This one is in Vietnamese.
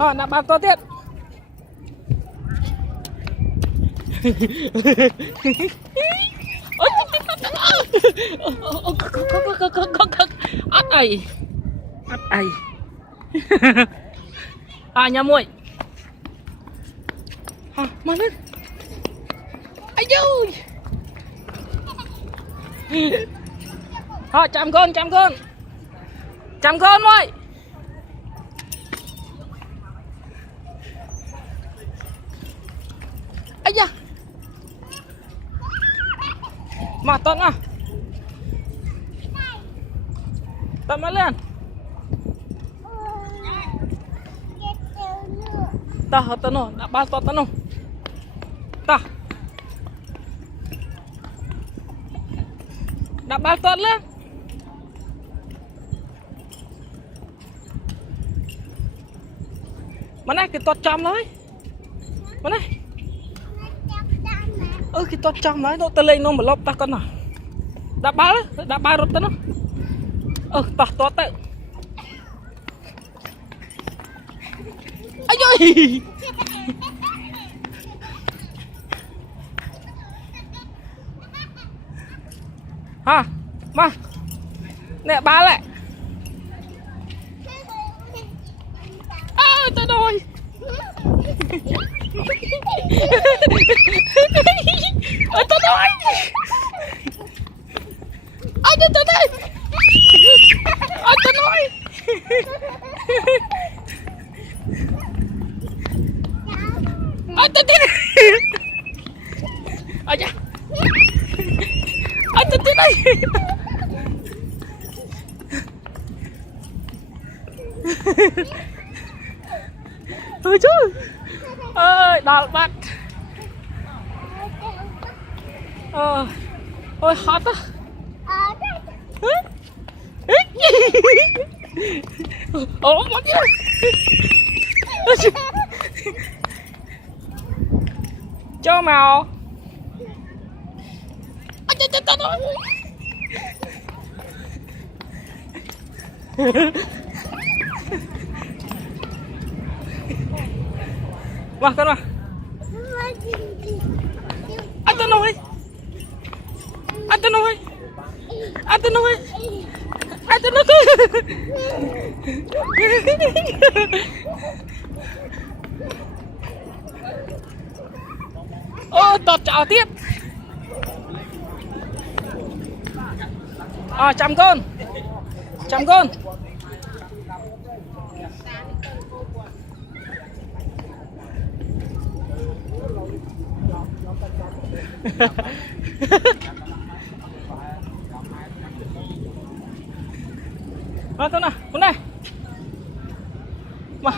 Đã bao to tiếp. Ắt ầy. Ắt ầy. Nhà muội. Mà lên. Ai dồi. Chạm con. Chạm con muội. Ây da. Mà tận à. Tận mà lên. Ta tận nó, đã bao to tận nó. Ta. Đã bao to lên. Mà này cái to trăm đấy. Mà này. Cái to trăm đấy, nó ta lên nó mà lóp ta con nào. Đã ba rồi ta nó. To tự. Ây dồi. Mà. Nè ba lại. Ta đôi. Ta đôi. Ta đây. Ta nói. Ta đây. Dạ. Ta đây. Ôi trời ơi, đau bắt. Ôi hot á. Mất đi. Cho màu. Wah, kan wah. Atau noy. Tọt chảo tiếp. Trăm con. Tao nào, con này. Mà